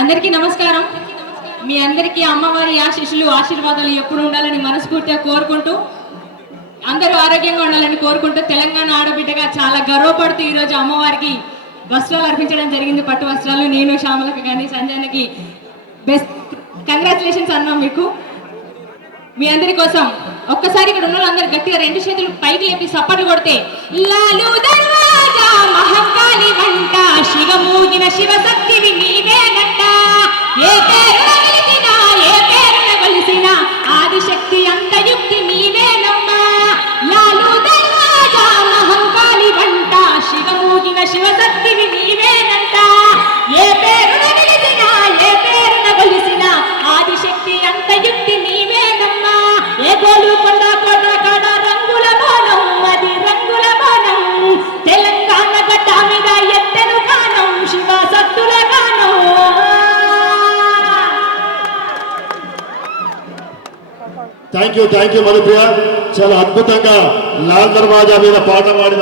అందరికీ నమస్కారం. మీ అందరికీ అమ్మవారి ఆశీస్సులు ఆశీర్వాదాలు ఎప్పుడు ఉండాలని మనస్ఫూర్తిగా కోరుకుంటూ అందరూ ఆరోగ్యంగా ఉండాలని కోరుకుంటూ తెలంగాణ ఆడబిడ్డగా చాలా గర్వపడుతూ ఈరోజు అమ్మవారికి వస్త్రాలు అర్పించడం జరిగింది. పట్టు వస్త్రాలు నేను శ్యామలకు కానీ సంజానికి బెస్ట్ కంగ్రాచులేషన్స్ అన్నాం మీకు. మీ అందరి కోసం ఒక్కసారి ఇక్కడ ఉన్న వాళ్ళందరూ గట్టిగా రెండు చేతులు పైకి లేపి సప్పట్లు కొడితే లాలు దర్వాజా మహంకాళి వంట శివమూగిన thank you thank you Madhupriya చాలా అద్భుతంగా లాల్ దర్వాజా మీద పాట పాడిన